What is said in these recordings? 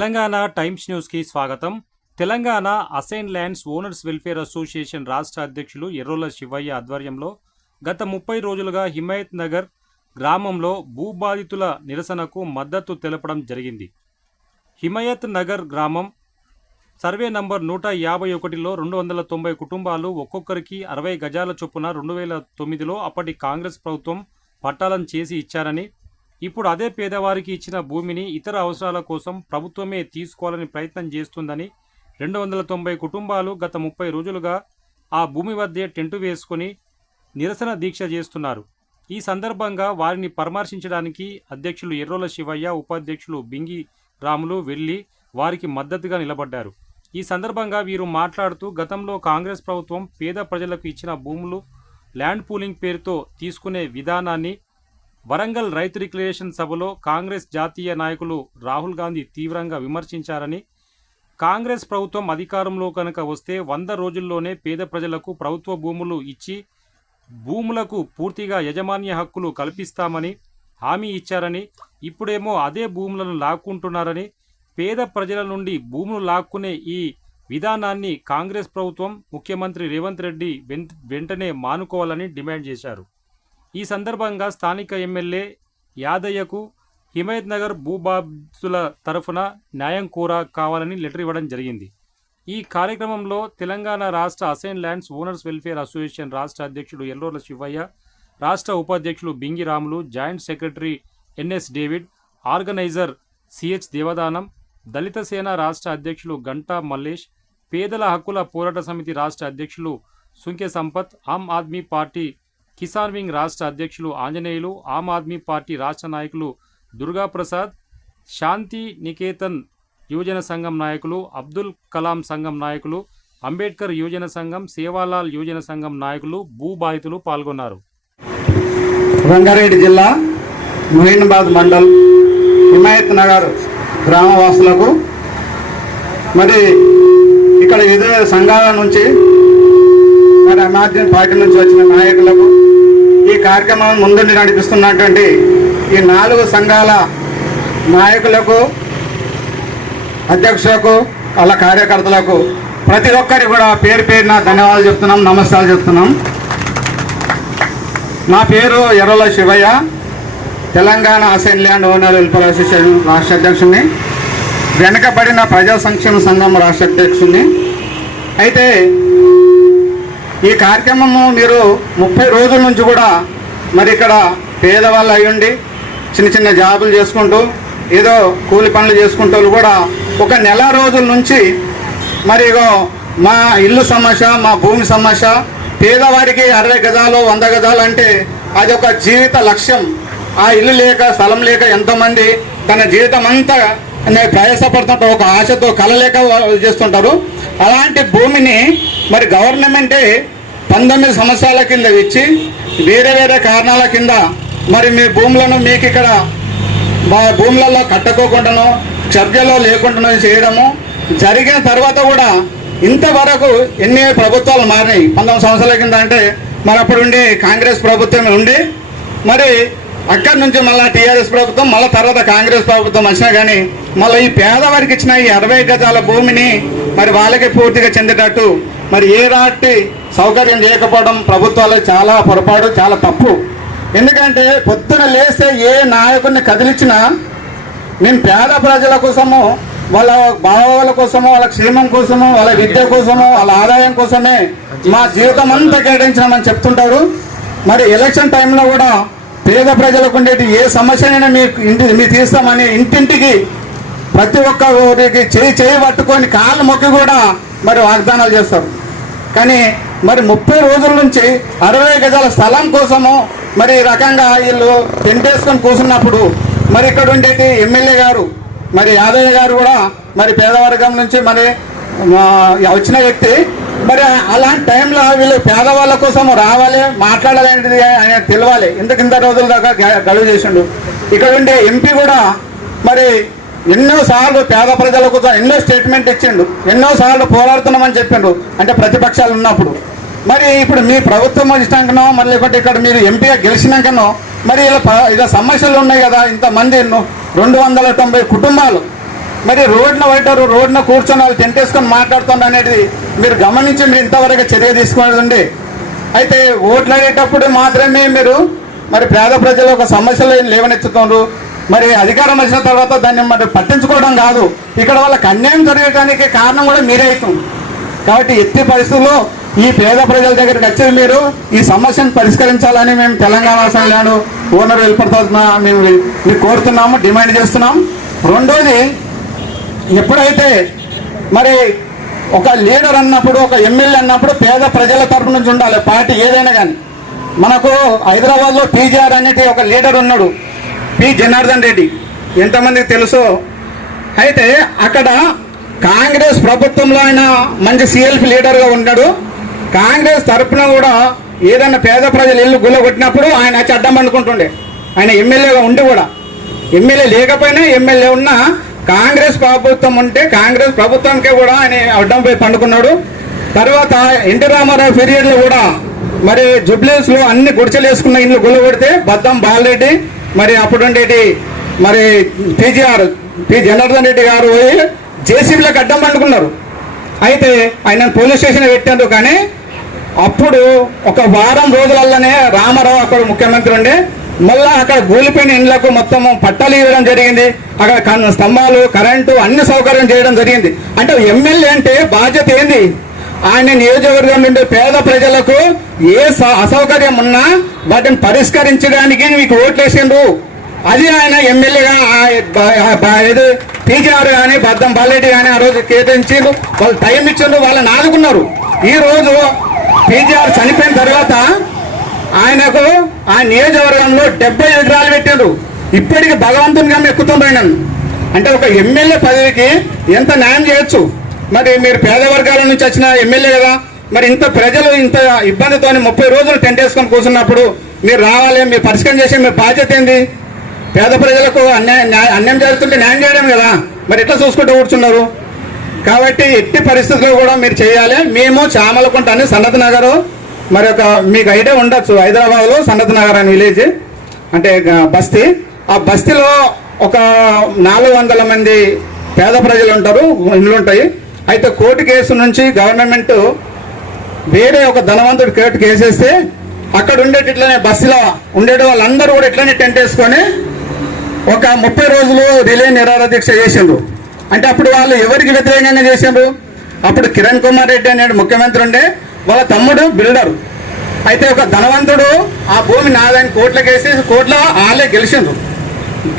Telangana times న్యూస్కి స్వాగతం. Telangana assign lands owners welfare association రాష్ట్ర అధ్యక్షులు ఎర్రోల శివయ్య ఆధ్వర్యంలో గత 30 రోజులుగా హిమాయత్ నగర్ గ్రామంలో భూబాధితుల నిరసనకు మద్దతు తెలపడం జరిగింది. హిమాయత్ నగర్ గ్రామం సర్వే నంబర్ 151లో 290 కుటుంబాలు ఒక్కొక్కరికి 60 గజాల చొప్పున 2009లో అప్పటి కాంగ్రెస్ ప్రభుత్వం పట్టాలను చేసి ఇచ్చారని, ఇప్పుడు అదే పేదవారికి ఇచ్చిన భూమిని ఇతర అవసరాల కోసం ప్రభుత్వమే తీసుకోవాలని ప్రయత్నం చేస్తుందని 290 కుటుంబాలు గత 30 రోజులుగా ఆ భూమి వద్దే టెంటు వేసుకొని నిరసన దీక్ష చేస్తున్నారు. ఈ సందర్భంగా వారిని పరామర్శించడానికి అధ్యక్షులు ఎర్రోల శివయ్య, ఉపాధ్యక్షులు బింగి రాములు వెళ్లి వారికి మద్దతుగా నిలబడ్డారు. ఈ సందర్భంగా వీరు మాట్లాడుతూ, గతంలో కాంగ్రెస్ ప్రభుత్వం పేద ప్రజలకు ఇచ్చిన భూములు ల్యాండ్ పూలింగ్ పేరుతో తీసుకునే విధానాన్ని వరంగల్ రైతు రిక్రియేషన్ సభలో కాంగ్రెస్ జాతీయ నాయకులు రాహుల్ గాంధీ తీవ్రంగా విమర్శించారని, కాంగ్రెస్ ప్రభుత్వం అధికారంలో కనుక వస్తే 100 రోజుల్లోనే పేద ప్రజలకు ప్రభుత్వ భూములు ఇచ్చి భూములకు పూర్తిగా యాజమాన్య హక్కులు కల్పిస్తామని హామీ ఇచ్చారని, ఇప్పుడేమో అదే భూములను లాక్కుంటున్నారని, పేద ప్రజల నుండి భూములు లాక్కునే ఈ విధానాన్ని కాంగ్రెస్ ప్రభుత్వం ముఖ్యమంత్రి రేవంత్ రెడ్డి వెంటనే మానుకోవాలని డిమాండ్ చేశారు. ఈ సందర్భంగా స్థానిక ఎమ్మెల్యే యాదయ్యకు హిమాయత్ నగర్ భూబాధితుల తరఫున న్యాయం కావాలని లెటర్ ఇవ్వడం జరిగింది. ఈ కార్యక్రమంలో తెలంగాణ రాష్ట్ర assign lands owners welfare association రాష్ట్ర అధ్యక్షుడు ఎర్రోల శివయ్య, రాష్ట్ర ఉపాధ్యక్షులు Bingi Ramulu, joint secretary NS David, organiser CH Devadanam, Dalit Sena రాష్ట్ర అధ్యక్షులు గంటా మల్లేష్, పేదల హక్కుల పోరాట సమితి రాష్ట్ర అధ్యక్షులు సుంకె సంపత్, ఆమ్ ఆద్మీ పార్టీ కిసాన్ వింగ్ రాష్ట్ర అధ్యక్షులు ఆంజనేయులు, ఆమ్ ఆద్మీ పార్టీ రాష్ట్ర నాయకులు దుర్గాప్రసాద్, శాంతి నికేతన్ యువజన సంఘం నాయకులు, అబ్దుల్ కలాం సంఘం నాయకులు, అంబేద్కర్ యువజన సంఘం, సేవాలాల్ యువజన సంఘం నాయకులు, భూబాధితులు పాల్గొన్నారు. రంగారెడ్డి జిల్లా మొయినాబాద్ మండల్ హిమాయత్ నగర్ గ్రామవాసులకు, మరి ఇక్కడ వివిధ సంఘాల నుంచి, మరి అమాద్యం పార్టీ నుంచి వచ్చిన నాయకులకు, ఈ కార్యక్రమం ముందుండి నడిపిస్తున్నటువంటి ఈ 4 సంఘాల నాయకులకు, అధ్యక్షులకు, వాళ్ళ కార్యకర్తలకు ప్రతి ఒక్కరికి కూడా పేరు పేరున ధన్యవాదాలు చెప్తున్నాం, నమస్కారాలు చెప్తున్నాం. నా పేరు Errolla Shivayya, Telangana assign land owner welfare association రాష్ట్ర అధ్యక్షుడిని, వెనకబడిన ప్రజా సంక్షేమ సంఘం రాష్ట్ర అధ్యక్షుడిని. అయితే ఈ కార్యక్రమము మీరు 30 రోజుల నుంచి కూడా మరి ఇక్కడ పేదవాళ్ళు అయ్యుండి చిన్న చిన్న జాబులు చేసుకుంటూ ఏదో కూలి పనులు చేసుకుంటూ కూడా ఒక నెల రోజుల నుంచి మరి మా ఇల్లు సమస్య, మా భూమి సమస్య, పేదవారికి 60 గజాలు 100 గజాలు అంటే అది ఒక జీవిత లక్ష్యం. ఆ ఇల్లు లేక, స్థలం లేక ఎంతోమంది తన జీవితం అంతా ప్రయాసపడుతుంటారు, ఒక ఆశతో కలలేక చేస్తుంటారు. అలాంటి భూమిని మరి గవర్నమెంటే 19 సంవత్సరాల కింద ఇచ్చి వేరే వేరే కారణాల కింద మరి మీ భూములను మీకు ఇక్కడ మా భూములలో కట్టుకోకుండానో చర్యలో లేకుండా చేయడము జరిగిన తర్వాత కూడా ఇంతవరకు ఎన్ని ప్రభుత్వాలు మారినాయి. 19 సంవత్సరాల కింద అంటే మరి అప్పుడు ఉండే కాంగ్రెస్ ప్రభుత్వమే ఉండి, మరి అక్కడి నుంచి మళ్ళీ టీఆర్ఎస్ ప్రభుత్వం, మళ్ళీ తర్వాత కాంగ్రెస్ ప్రభుత్వం వచ్చినా కానీ మళ్ళీ ఈ పేదవారికి ఇచ్చిన ఈ 60 గజాల భూమిని మరి వాళ్ళకి పూర్తిగా చెందేటట్టు మరి ఏ రాటి సౌకర్యం చేయకపోవడం ప్రభుత్వాలు చాలా పొరపాటు, చాలా తప్పు. ఎందుకంటే పొద్దున లేస్తే ఏ నాయకుడిని కదిలించినా నేను పేద ప్రజల కోసము, వాళ్ళ భావాల కోసము, వాళ్ళ క్షేమం కోసము, వాళ్ళ విద్య కోసము, వాళ్ళ ఆదాయం కోసమే మా జీవితం అంతా కేటాయించినామని చెప్తుంటారు. మరి ఎలక్షన్ టైంలో కూడా పేద ప్రజలకు ఉండేటి ఏ సమస్యనైనా మీ తీస్తామని ఇంటింటికి ప్రతి ఒక్కరికి చేయి పట్టుకొని కాళ్ళు మొక్కి కూడా మరి వాగ్దానాలు చేస్తారు. కానీ మరి 30 రోజుల నుంచి 60 గజాల స్థలం కోసము మరి ఈ రకంగా వీళ్ళు టెంటేసుకొని కూర్చున్నప్పుడు మరి ఇక్కడ ఉండేటి ఎమ్మెల్యే గారు మరి యాదయ్య గారు కూడా మరి పేదవర్గం నుంచి మరి వచ్చిన వ్యక్తి, మరి అలాంటి టైంలో వీళ్ళు పేదవాళ్ళ కోసం రావాలి, మాట్లాడాలనేది ఆయన తెలియాలి. ఎందుకు ఇంత రోజుల దాకా గడువు చేసిండు. ఇక్కడ ఉండే ఎంపీ కూడా మరి ఎన్నోసార్లు పేద ప్రజల కోసం ఎన్నో స్టేట్మెంట్ ఇచ్చిండు, ఎన్నోసార్లు పోరాడుతున్నామని చెప్పిండు, అంటే ప్రతిపక్షాలు ఉన్నప్పుడు. మరి ఇప్పుడు మీ ప్రభుత్వం వచ్చినాకనో మరి లేకుంటే ఇక్కడ మీరు ఎంపీగా గెలిచినాకనో మరి ఇలా సమస్యలు ఉన్నాయి కదా. ఇంతమంది 290 కుటుంబాలు మరి రోడ్న పడ్డారు, రోడ్న కూర్చొని వాళ్ళు టెంట్ వేసుకొని మాట్లాడుతున్నారు అనేది మీరు గమనించి మీరు ఇంతవరకు చర్య తీసుకోవాలండి. అయితే ఓట్లు అడిగేటప్పుడు మాత్రమే మీరు మరి పేద ప్రజల ఒక సమస్యలు లేవనెత్తుతున్నారు. మరి అధికారం వచ్చిన తర్వాత దాన్ని మరి పట్టించుకోవడం కాదు, ఇక్కడ వాళ్ళకి అన్యాయం జరగడానికి కారణం కూడా మీరే అవుతుంది. కాబట్టి ఎట్టి పరిస్థితుల్లో ఈ పేద ప్రజల దగ్గరికి వచ్చి మీరు ఈ సమస్యను పరిష్కరించాలని మేము తెలంగాణ అసెంబ్లీ ఓనర్ వెల్ఫేర్ తరఫున మేము కోరుతున్నాము, డిమాండ్ చేస్తున్నాం. రెండోది, ఎప్పుడైతే మరి ఒక లీడర్ అన్నప్పుడు, ఒక ఎమ్మెల్యే అన్నప్పుడు పేద ప్రజల తరఫు నుంచి ఉండాలి, పార్టీ ఏదైనా కానీ. మనకు హైదరాబాద్లో పీజీఆర్ అనేది ఒక లీడర్ ఉన్నాడు, పి జనార్దన్ రెడ్డి, ఎంతమందికి తెలుసో. అయితే అక్కడ కాంగ్రెస్ ప్రభుత్వంలో ఆయన మంచి సిఎల్పి లీడర్గా ఉన్నాడు. కాంగ్రెస్ తరఫున కూడా ఏదైనా పేద ప్రజలు ఇల్లు గుల్లగొట్టినప్పుడు ఆయన వచ్చి అడ్డం పండుకుంటుండే. ఆయన ఎమ్మెల్యేగా ఉండి కూడా, ఎమ్మెల్యే లేకపోయినా ఎమ్మెల్యే ఉన్నా కాంగ్రెస్ ప్రభుత్వం ఉంటే కాంగ్రెస్ ప్రభుత్వానికే కూడా ఆయన అడ్డం పోయి పండుకున్నాడు. తర్వాత ఎన్టీ రామారావు పీరియడ్లో కూడా మరి జుబ్లీస్లో అన్ని గుడిచెలు వేసుకున్న ఇల్లు గుల్లగొడితే బద్దం బాలరెడ్డి మరి అప్పుడుండేటి మరి పి జనార్దన్ రెడ్డి గారు పోయి జేసీబీలకు అడ్డం పండుకున్నారు. అయితే ఆయన పోలీస్ స్టేషన్ పెట్టారు. కానీ అప్పుడు ఒక వారం రోజులలోనే రామారావు అక్కడ ముఖ్యమంత్రి ఉండే, మళ్ళా అక్కడ కూలిపోయిన ఇండ్లకు మొత్తం పట్టాలు ఇవ్వడం జరిగింది. అక్కడ స్తంభాలు, కరెంటు అన్ని సౌకర్యం చేయడం జరిగింది. అంటే ఎమ్మెల్యే అంటే బాధ్యత ఏంది? ఆయన నియోజకవర్గం నుండి పేద ప్రజలకు ఏ అసౌకర్యం ఉన్నా వాటిని పరిష్కరించడానికి మీకు ఓట్లు వేసిండ్రు. అది ఆయన ఎమ్మెల్యేగా పీజీఆర్ కానీ బద్దం బాలరెడ్డి కానీ ఆ రోజు కేటాయించిండ్రు, వాళ్ళు టైం ఇచ్చిండ్రు, వాళ్ళని ఆదుకున్నారు. ఈ రోజు పీజీఆర్ చనిపోయిన తర్వాత ఆయనకు ఆ నియోజకవర్గంలో 70 విగ్రహాలు పెట్టారు. ఇప్పటికి భగవంతునిగా ఎక్కుతుండ్రు ఆయన. అంటే ఒక ఎమ్మెల్యే పదవికి ఎంత న్యాయం చేయొచ్చు? మరి మీరు పేద వర్గాల నుంచి వచ్చిన ఎమ్మెల్యే కదా, మరి ఇంత ప్రజలు ఇంత ఇబ్బందితో 30 రోజులు టెంట్ వేసుకొని కూర్చున్నప్పుడు మీరు రావాలి, మీరు పరిష్కారం చేసే మీ బాధ్యత ఏంది? పేద ప్రజలకు అన్యాయం జరుగుతుంటే న్యాయం చేయడం కదా, మరి ఎట్లా చూసుకుంటూ కూర్చున్నారు? కాబట్టి ఎట్టి పరిస్థితుల్లో కూడా మీరు చేయాలి. మేము చామలకుంట అని సన్నత్ నగర్, మరి ఒక మీకు ఐడియా ఉండొచ్చు, హైదరాబాద్లో సన్నత్ నగర్ అని విలేజ్, అంటే బస్తీ. ఆ బస్తీలో ఒక 400 మంది పేద ప్రజలు ఉంటారు, ఇండ్లు ఉంటాయి. అయితే కోర్టు కేసు నుంచి గవర్నమెంట్ వేరే ఒక ధనవంతుడు కోర్టు కేసు వేస్తే అక్కడ ఉండేటి ఇట్లనే బస్సులో ఉండేటి వాళ్ళందరూ కూడా ఇట్లనే టెంట్ వేసుకొని ఒక 30 రోజులు రిలే నిరాహార దీక్ష చేసిండ్రు. అంటే అప్పుడు వాళ్ళు ఎవరికి వ్యతిరేకంగా చేసిండ్రు? అప్పుడు కిరణ్ కుమార్ రెడ్డి అనే ముఖ్యమంత్రి ఉండే, వాళ్ళ తమ్ముడు బిల్డరు. అయితే ఒక ధనవంతుడు ఆ భూమి నాదని కోర్టులకు వేసి కోర్టులో వాళ్ళే గెలిచిండ్రు.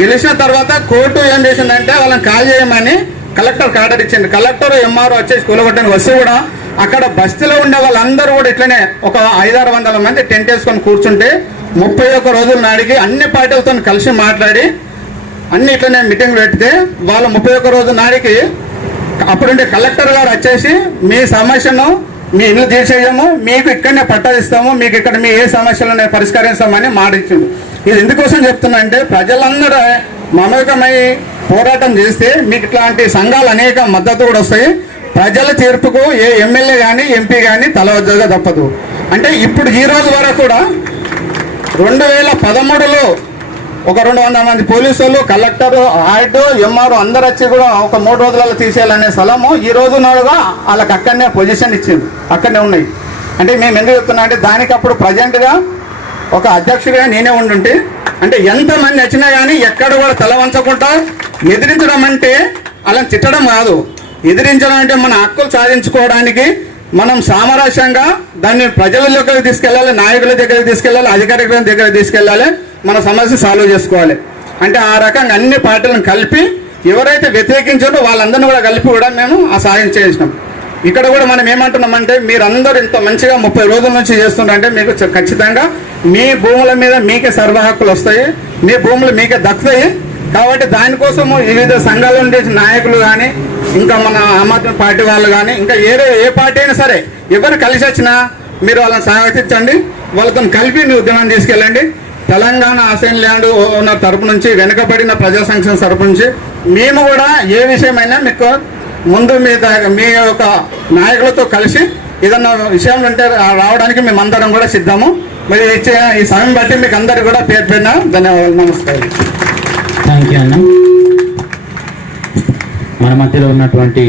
గెలిచిన తర్వాత కోర్టు ఏం చేసిందంటే వాళ్ళని కాల్ చేయమని కలెక్టర్కి ఆర్డర్ ఇచ్చింది. కలెక్టర్ ఎంఆర్ఓ వచ్చేసి కూలగొట్టడానికి వస్తే కూడా అక్కడ బస్తీలో ఉండే వాళ్ళందరూ కూడా ఇట్లనే ఒక 500-600 మంది టెంట్ వేసుకొని కూర్చుంటే 31 రోజుల నాడికి అన్ని పార్టీలతో కలిసి మాట్లాడి అన్ని ఇట్లనే మీటింగ్ పెడితే వాళ్ళు 31 రోజుల నాడికి అప్పుడుండే కలెక్టర్ గారు వచ్చేసి మీ సమస్యను మీ ఇల్లు తీసేయము, మీకు ఇక్కడనే పట్టాదిస్తాము, మీకు ఇక్కడ మీ ఏ సమస్యలను పరిష్కరిస్తామని మాట ఇచ్చిండు. ఇది ఎందుకోసం చెప్తున్నా అంటే ప్రజలందరూ మమేకమై పోరాటం చేస్తే మీకు ఇట్లాంటి సంఘాలు అనేక మద్దతు కూడా వస్తాయి. ప్రజల తీర్పుకు ఏ ఎమ్మెల్యే కానీ ఎంపీ కానీ తలవజ్జగా తప్పదు. అంటే ఇప్పుడు ఈ రోజు వరకు కూడా 2013లో ఒక 200 మంది పోలీసులు, కలెక్టర్, ఆర్డో, ఎంఆర్ఓ అందరు వచ్చి కూడా ఒక 3 రోజులలో తీసేయాలనే స్థలము ఈ రోజు నాడుగా వాళ్ళకి అక్కడనే పొజిషన్ ఇచ్చింది, అక్కడనే ఉన్నాయి. అంటే మేము ఎందుకు చెప్తున్నా అంటే దానికి అప్పుడు ప్రజెంట్గా ఒక అధ్యక్షుడిగా నేనే ఉండుంటే, అంటే ఎంతమంది వచ్చినా కానీ ఎక్కడ కూడా తల వంచకుండా ఎదిరించడం అంటే అలా తిట్టడం కాదు. ఎదిరించడం అంటే మన హక్కులు సాధించుకోవడానికి మనం సామరస్యంగా దాన్ని ప్రజల దగ్గరికి తీసుకెళ్ళాలి, నాయకుల దగ్గరికి తీసుకెళ్ళాలి, అధికారుల దగ్గరికి తీసుకెళ్ళాలి, మన సమస్య సాల్వ్ చేసుకోవాలి. అంటే ఆ రకంగా అన్ని పార్టీలను కలిపి ఎవరైతే వ్యతిరేకించారో వాళ్ళందరినీ కూడా కలిపి కూడా మేము ఆ సాయం చేసినాం. ఇక్కడ కూడా మనం ఏమంటున్నామంటే మీరందరూ ఇంత మంచిగా 30 రోజుల నుంచి చేస్తున్నారంటే మీకు ఖచ్చితంగా మీ భూముల మీద మీకే సర్వ హక్కులు వస్తాయి, మీ భూములు మీకే దక్కుతాయి. కాబట్టి దానికోసము వివిధ సంఘాల నుండి నాయకులు కానీ, ఇంకా మన ఆమ్ ఆద్మీ పార్టీ వాళ్ళు కానీ, ఇంకా ఏ పార్టీ అయినా సరే ఎవరు కలిసి వచ్చినా మీరు వాళ్ళని స్వాగతించండి, వాళ్ళతో కలిపి మీ ఉద్యమం తీసుకెళ్ళండి. తెలంగాణ అసైన్ ల్యాండ్ ఓనర్ తరపు నుంచి, వెనుకబడిన ప్రజా సంక్షేమ తరపు నుంచి మేము కూడా ఏ విషయమైనా మీకు ముందు మీ యొక్క నాయకులతో కలిసి ఏదన్నా విషయం ఉంటే రావడానికి మేమందరం కూడా సిద్ధము. మరి ఇచ్చే ఈ సమయం బట్టి మీకు అందరికీ కూడా పేరు పేరున ధన్యవాదాలు, నమస్కారం. థ్యాంక్ యూ అన్న. మన మధ్యలో ఉన్నటువంటి